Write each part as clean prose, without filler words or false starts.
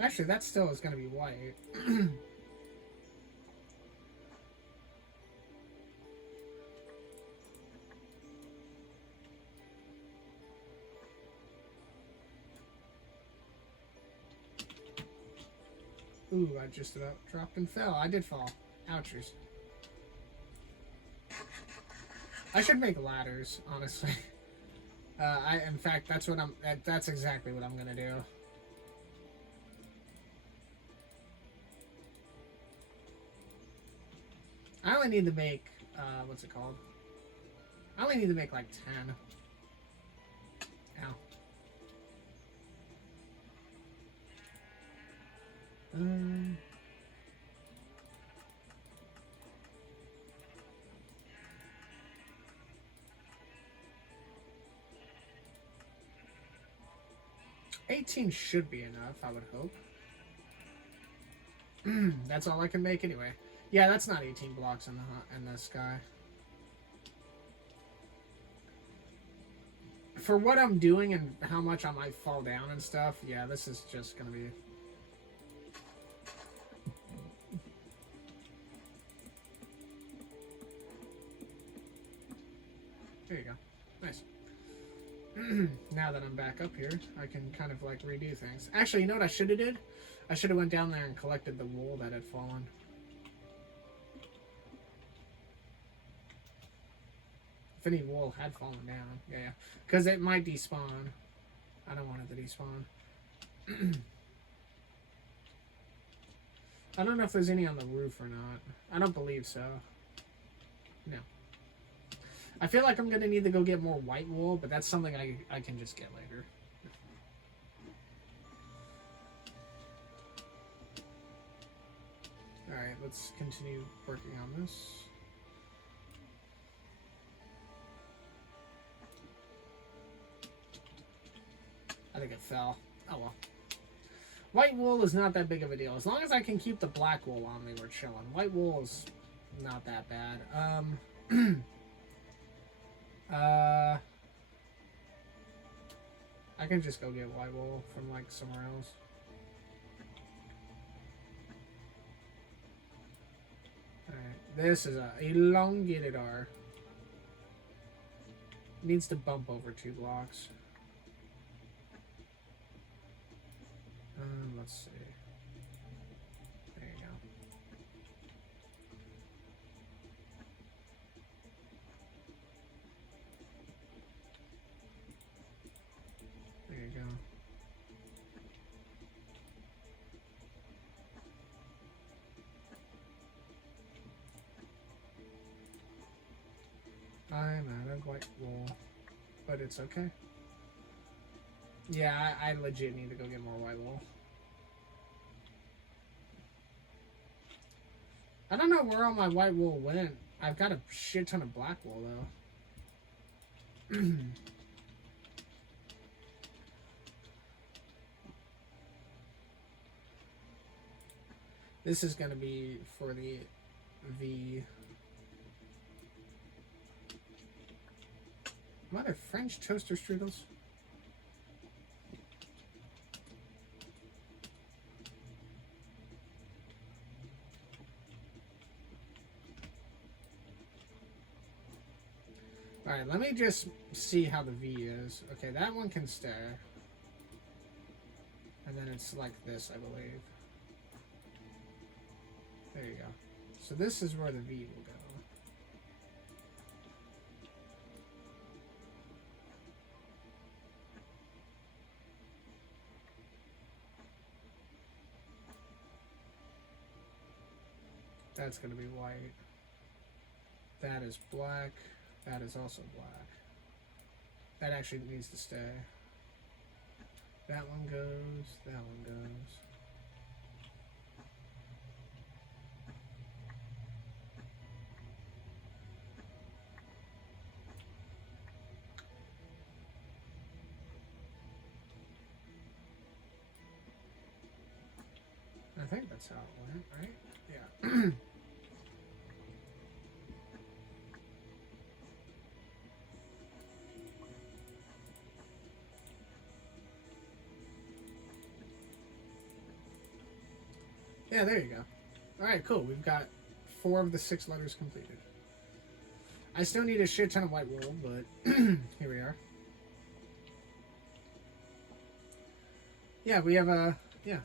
Actually, that still is going to be white. Ooh, I just about dropped and fell. I did fall. Ouchers. I should make ladders, honestly. In fact, that's what that's exactly what I'm gonna do. I only need to make, what's it called? I only need to make like 10. Ow. 18 should be enough, I would hope. That's all I can make anyway. Yeah, that's not 18 blocks in the sky. For what I'm doing and how much I might fall down and stuff, yeah, this is just gonna be... There you go. Nice. Now that I'm back up here, I can kind of like redo things. Actually, you know what I should have did? I should have went down there and collected the wool that had fallen. If any wool had fallen down. Yeah. Because it might despawn. I don't want it to despawn. I don't know if there's any on the roof or not. I don't believe so. No. I feel like I'm going to need to go get more white wool, but that's something I can just get later. Alright, let's continue working on this. I think it fell. Oh well. White wool is not that big of a deal. As long as I can keep the black wool on me, we're chilling. White wool is not that bad. I can just go get white wool from like somewhere else. Alright, this is a elongated R. Needs to bump over 2 blocks. Let's see. There you go. There you go. I'm out of white wool, but it's okay. Yeah, I legit need to go get more white wool. I don't know where all my white wool went. I've got a shit ton of black wool, though. This is going to be for the... What are French toaster strudels? Alright, let me just see how the V is. Okay, that one can stay. And then it's like this, I believe. There you go. So this is where the V will go. That's going to be white. That is black. That is also black. That actually needs to stay. That one goes. That one goes. I think that's how it went, right? Yeah. Yeah, there you go. Alright, cool. We've got 4 of the 6 letters completed. I still need a shit ton of white wool, but here we are. Yeah, we have a... yeah.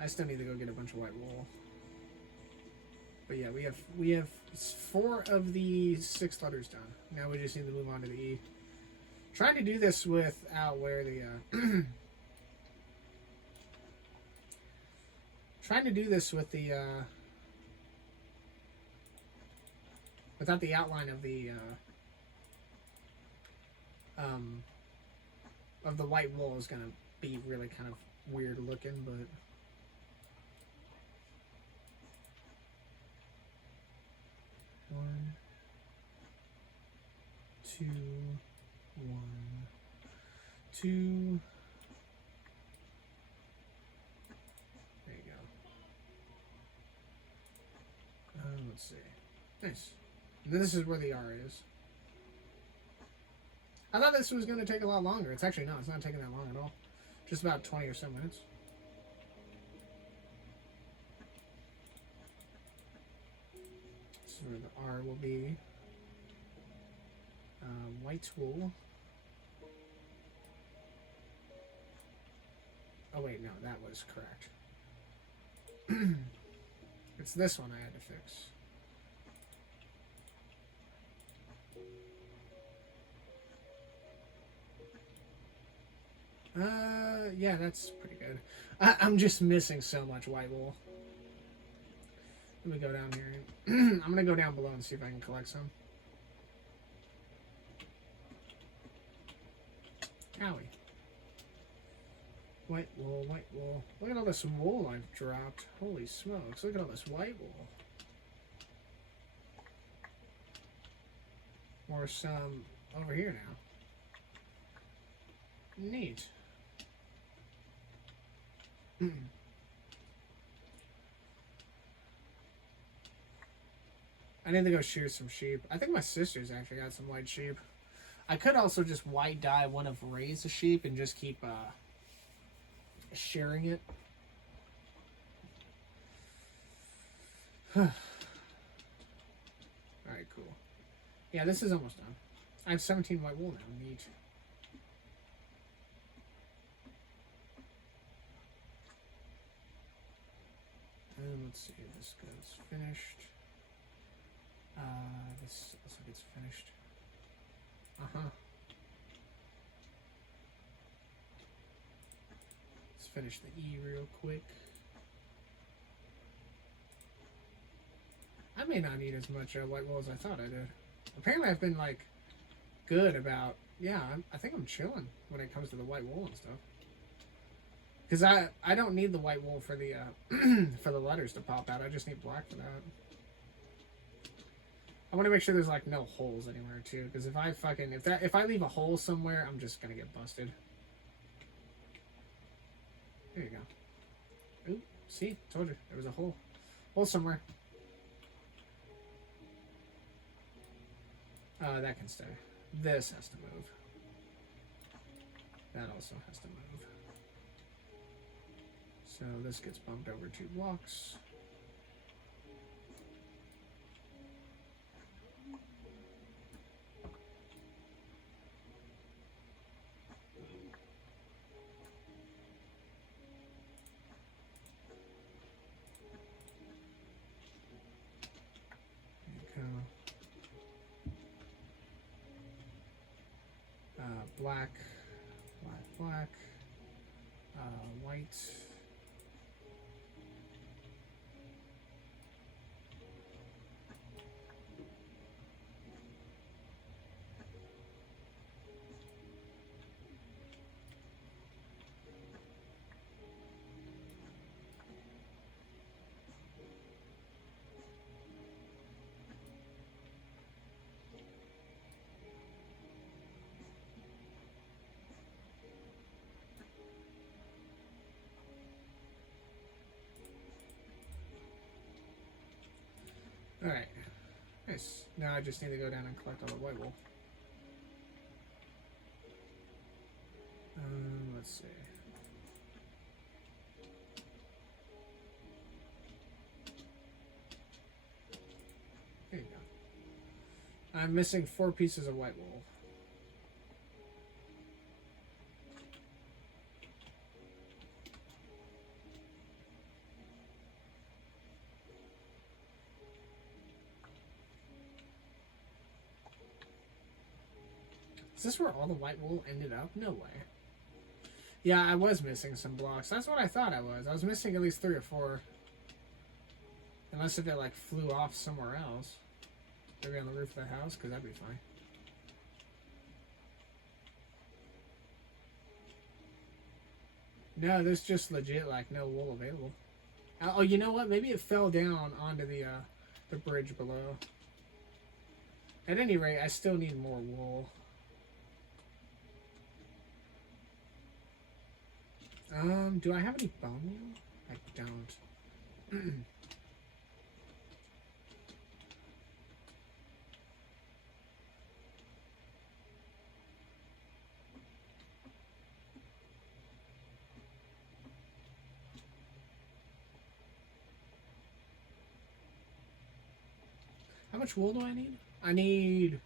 I still need to go get a bunch of white wool. But yeah, we have 4 of the 6 letters done. Now we just need to move on to the E. Trying to do this without where the... trying to do this with the... without the outline of the... of the white wool is going to be really kind of weird looking, but... 1, 2, 1, 2. There you go. Let's see. Nice. And then this is where the R is. I thought this was going to take a lot longer. It's actually not. It's not taking that long at all. Just about 20 or so minutes. This is where the R will be. White wool. Oh wait, no, that was correct. It's this one I had to fix. Yeah, that's pretty good. I'm just missing so much white wool. Let me go down here. I'm gonna go down below and see if I can collect some. Owie. White wool, white wool. Look at all this wool I've dropped. Holy smokes, look at all this white wool. Or some over here now. Neat. I need to go shear some sheep. I think my sister's actually got some white sheep. I could also just white dye one of Ray's sheep and just keep shearing it. Alright, cool. Yeah, this is almost done. I have 17 white wool now. Neat. And let's see, this goes finished. This looks like it's finished. Let's finish the E real quick. I may not need as much white wool as I thought I did. Apparently I've been like good about, yeah, I think I'm chilling when it comes to the white wool and stuff. Because I don't need the white wool for the for the letters to pop out. I just need black for that. I want to make sure there's like no holes anywhere too, because if I leave a hole somewhere, I'm just gonna get busted. There you go. Ooh, see, told you there was a hole somewhere. That can stay. This has to move. That also has to move. So this gets bumped over 2 blocks. Black, black, black, white. Alright, nice. Now I just need to go down and collect all the white wool. Let's see. There you go. I'm missing 4 pieces of white wool. Is this where all the white wool ended up? No way. Yeah, I was missing some blocks. That's what I thought I was. I was missing at least 3 or 4. Unless if it like flew off somewhere else. Maybe on the roof of the house, because that'd be fine. No, there's just legit like no wool available. Oh, you know what? Maybe it fell down onto the bridge below. At any rate, I still need more wool. Do I have any bone wool? I don't. How much wool do I need? I need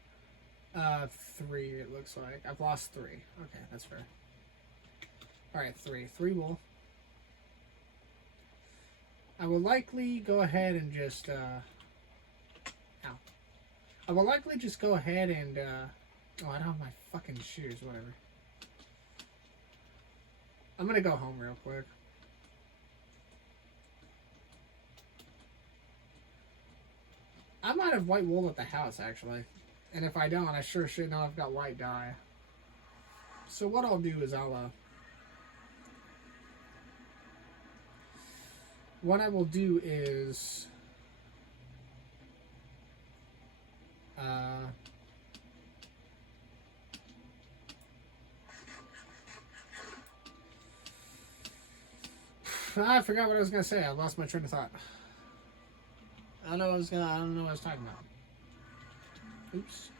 3, it looks like. I've lost 3. Okay, that's fair. Alright, 3. 3 wool. I will likely go ahead and just ow. I will likely just go ahead and oh, I don't have my fucking shoes, whatever. I'm gonna go home real quick. I might have white wool at the house, actually. And if I don't, I sure should know I've got white dye. So what I'll do is what I will do is... I forgot what I was going to say. I lost my train of thought. I don't know what I was talking about. Oops.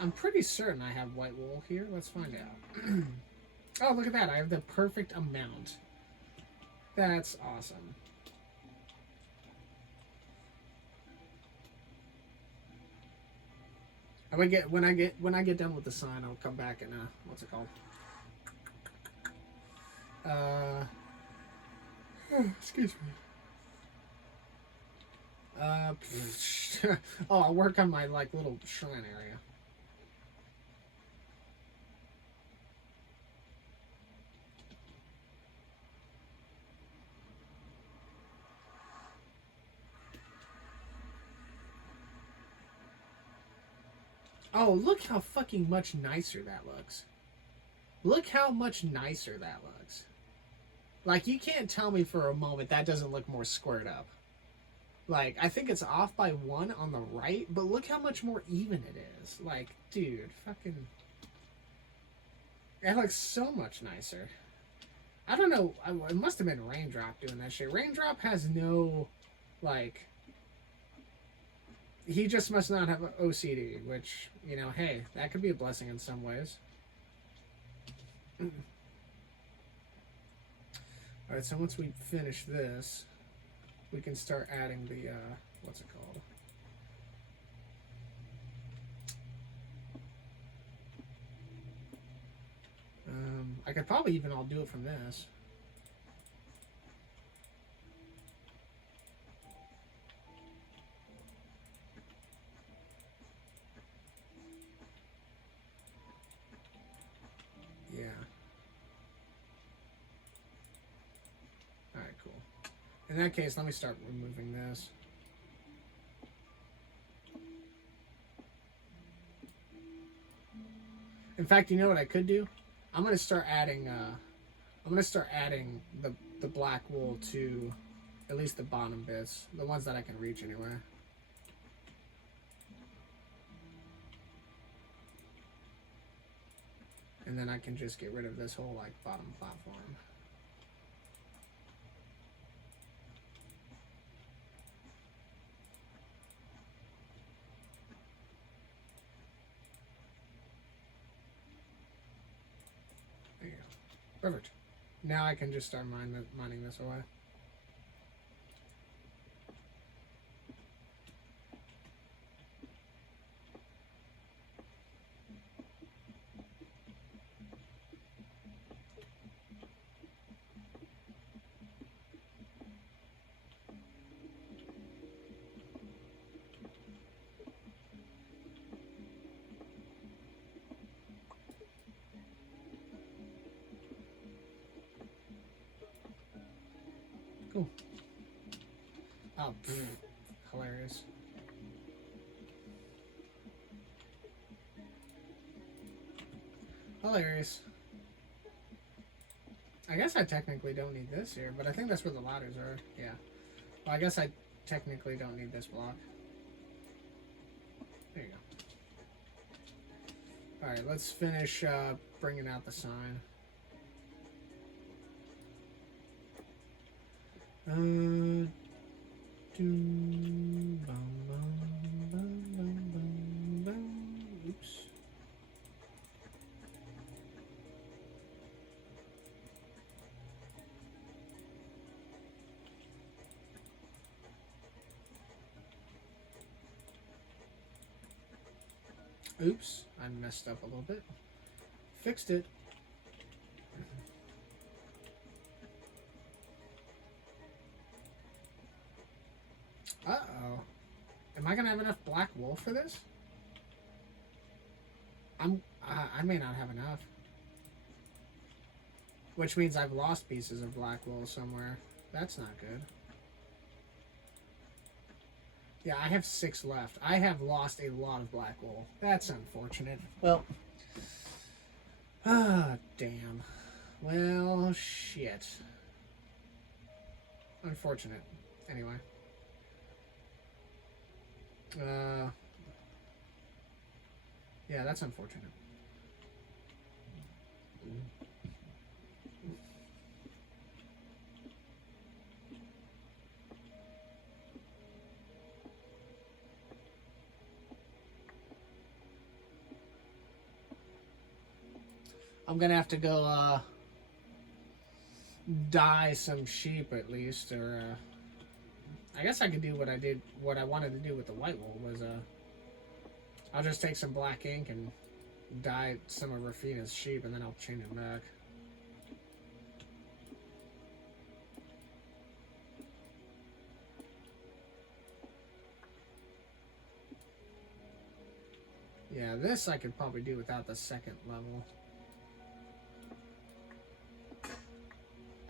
I'm pretty certain I have white wool here. Let's find out. Oh, look at that. I have the perfect amount. That's awesome. When I get done with the sign, I'll come back and what's it called? Excuse me. Oh, I'll work on my like little shrine area. Oh, look how fucking much nicer that looks. Look how much nicer that looks. Like, you can't tell me for a moment that doesn't look more squared up. Like, I think it's off by 1 on the right, but look how much more even it is. Like, dude, fucking... It looks so much nicer. I don't know, it must have been Raindrop doing that shit. Raindrop has no, like... He just must not have OCD, which, you know, hey, that could be a blessing in some ways. Alright, so once we finish this, we can start adding the, what's it called? I could probably even all do it from this. Yeah. Alright, cool. In that case, let me start removing this. In fact, you know what I could do? I'm gonna start adding the black wool to at least the bottom bits, the ones that I can reach anyway. And then I can just get rid of this whole like bottom platform. There you go. Perfect. Now I can just start mining this away. Cool. Oh, pfft. Hilarious. Hilarious. I guess I technically don't need this here, but I think that's where the ladders are. Yeah. Well, I guess I technically don't need this block. There you go. Alright, let's finish bringing out the sign. Oops. Oops, I messed up a little bit. Fixed it. Uh-oh. Am I gonna have enough black wool for this? I may not have enough. Which means I've lost pieces of black wool somewhere. That's not good. Yeah, I have 6 left. I have lost a lot of black wool. That's unfortunate. Well. Ah, damn. Well, shit. Unfortunate. Anyway. Yeah, that's unfortunate. I'm gonna have to go dye some sheep at least, or I guess I could do what I wanted to do with the white wool was I'll just take some black ink and dye some of Reiphina's sheep, and then I'll change it back. Yeah, this I could probably do without the second level.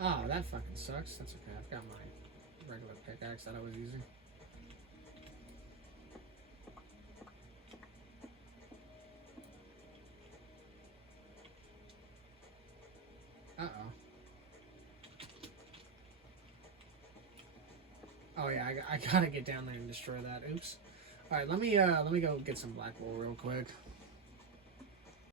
Oh, that fucking sucks. That's okay. I've got my regular pickaxe that I was using. Uh-oh. Oh yeah, I gotta get down there and destroy that. Oops. All right, let me go get some black wool real quick.